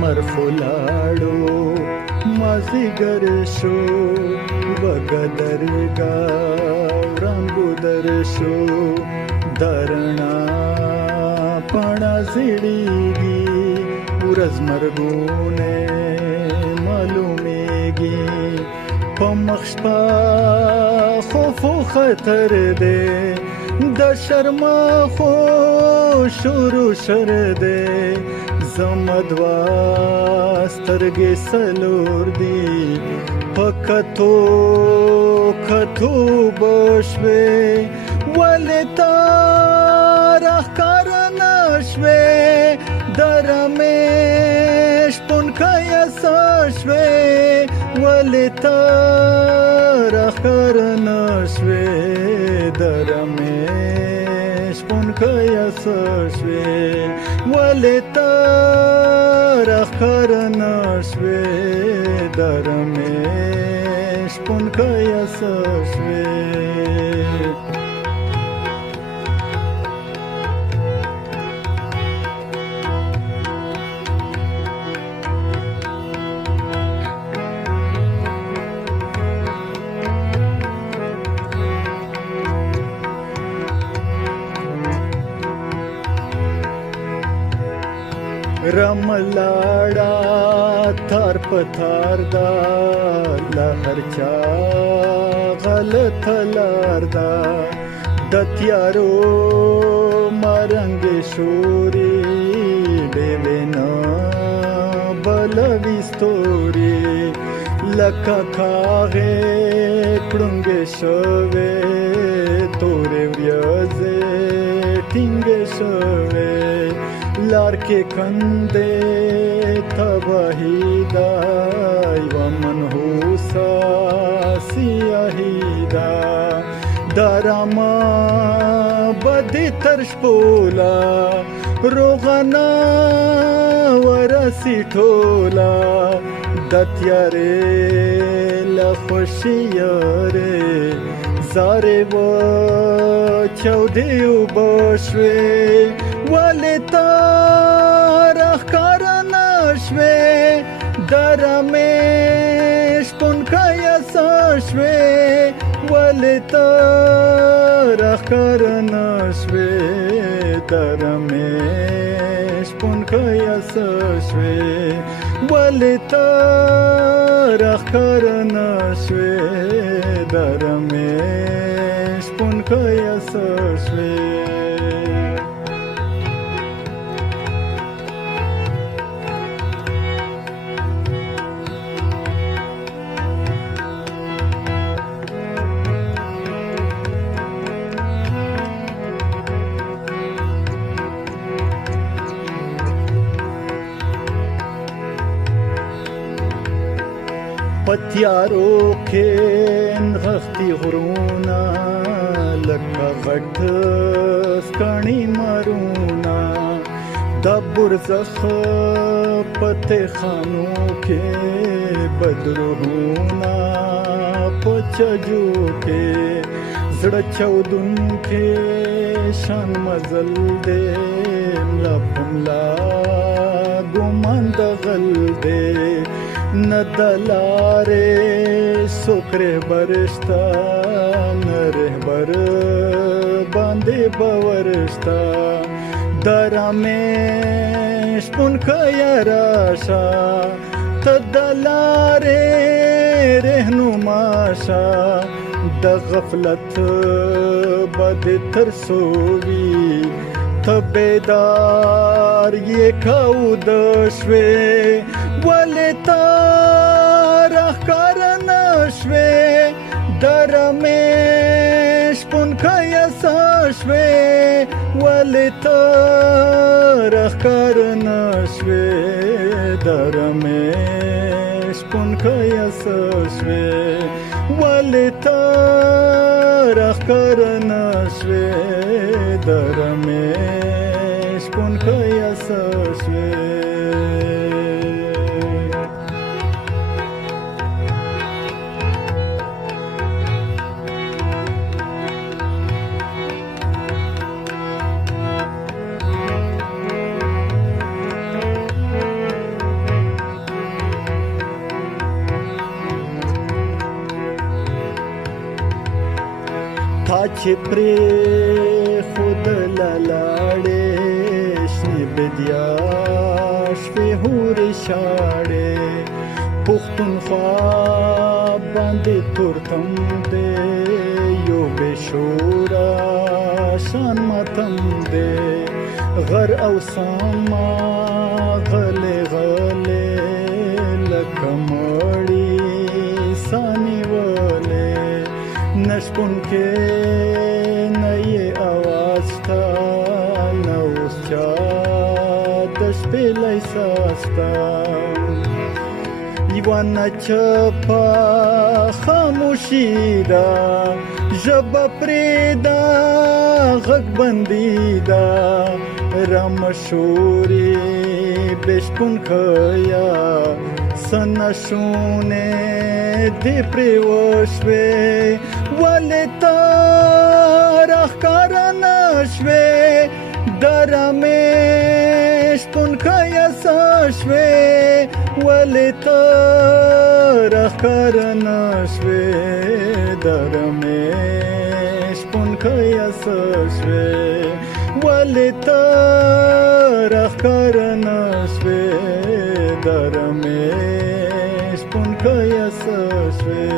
مرخلاړو مازیګر شو وګدرګا رنگو در شو درنا پانا زړیږي ورځ مرګونه معلومیږي په مخ شپه خوف و خطر دی د شرما خو شروع شر دی زمدوا سترګې سلور دی پکتو کتو بشوي ولتا راخکار نشوي درمش پونکای سشوي ولتا راخکار نشوي درمش پونکای سشوي ولتا راخکار نشوي درمش پونکای سشوي رملاړه تار پتار دا لهر چا غلط لار دا د تیارو مرنګ شوري دیوینا بلوي ستوري لکه کاغه کړنګ شوه تورې وریازه ټینګ شوه لار کې کندې تباہی دا یو منحوسا سیاهی دا دراما بدی ترش پولا روغنا ورسی ټولا د تیارې لخوشیاره زاره و چودې وبشوي ولتا راخکار نشوي درمش پونکای سشوي ولتا راخکار نشوي درمش پونکای سشوي ولتا راخکار نشوي درمش پونکای سشوي پتیارو کې نغښتي غرونا لکه غټ سکڼي مارونا د برزخ پته خانو کې بدرونه پچجو کې زړه چودون کې شان مزل دې لپملا ګمان د غل دې ندلاره سوکره برشتا نرهبر باندې باورشتا درمش پونکای راشا تدلاره رهنماشا د غفلت بد ترسوي تبیدار یہ کاو دشوی ولتا راخکار نشوی درمش پونکای سشوی ولتا راخکار نشوی درمش پونکای سشوی ولتا راخکار نشوی درمش پونکای سشوی تا چې پرې خودله لاړې شنې بدیا شوې هورې شاړې پښتونخوا باندې تورتم دی یو بې شوره شان ماتم دی غر او ساما غلې غلې لکه مړی سانیولې نشکون کې نه یې اواز شته نه اوس چا د شپې لیسا شته یوه ناچپه خاموشي ده ژبه پرېږده غږ بندي ده رامشورې بې شپون ښیه څه نشونې دې پرې وشوې ولې ته راښکاره نه شوې د رمې شپون ښیه څه شوې ولې ته راښکاره نه شوې د رمې شپون ښیه څه شوې ولې ته راښکاره نه شوې د رمې شپون ښیه څه شوې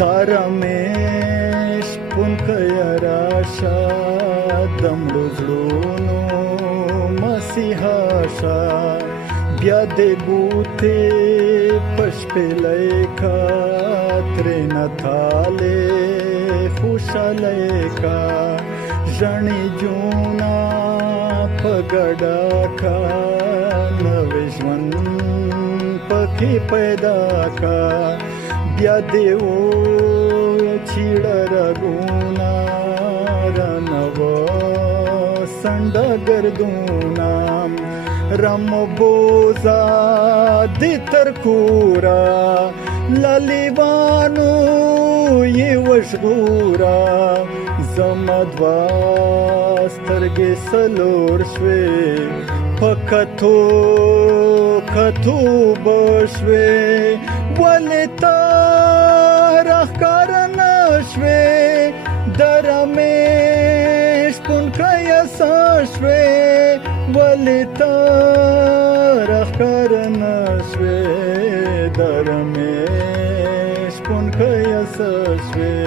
دا رمې شپون ښیه راشه د مړو زړونو مسیحا شه بیا دې ګوتې په شپېلی کا ترېنه تالې خوشحالۍ کا ژڼې جونا په ګډه کا نوې ژوند پکې پیدا کا بیا دې چیړه رګونه رانه سنډه ګردونه رمبوزه دې تر کوره للیوانو یې وژغوره زما دوه سترګې څلور شوې په کتو کتو به شوې ولې ته راښکاره نه شوې د رمې شپون ښیه څه شوې ولې ته راښکاره نه شوې د رمې شپون ښیه څه شوې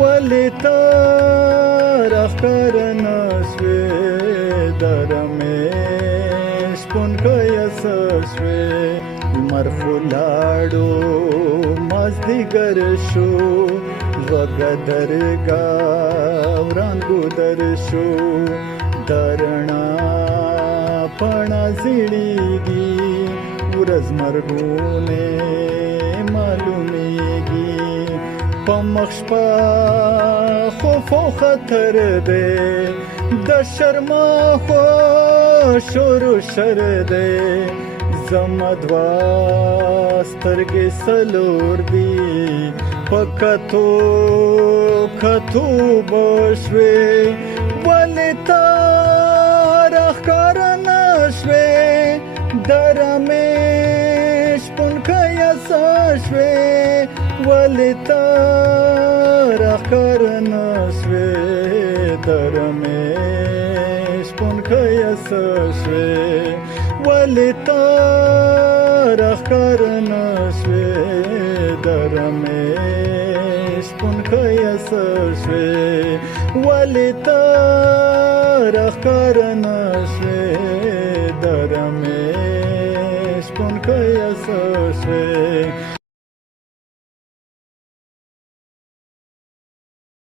ولې ته راښکاره نه شوې د رمې شپون ښیه څه شوې لمر خو لاړو مازدیګر شو وږه درګاه وړانګو در شو د رڼا پاڼه زیړیږي ورځ مرګونې معلومیږي په مخ شپه خوف او خطر دی د شرما خو شور و شر دی زما دوه سترګې څلور دي په کتو کتو به شوې ولې ته راښکاره نه شوې د رمې شپون ښیه څه شوې ولې ته راښکاره نه شوې د رمې شپون ښیه څه شوې ولې ته راښکاره نه شوې د رمې شپون ښیه څه شوې ولې ته راښکاره نه شوې د رمې شپون ښیه څه شوې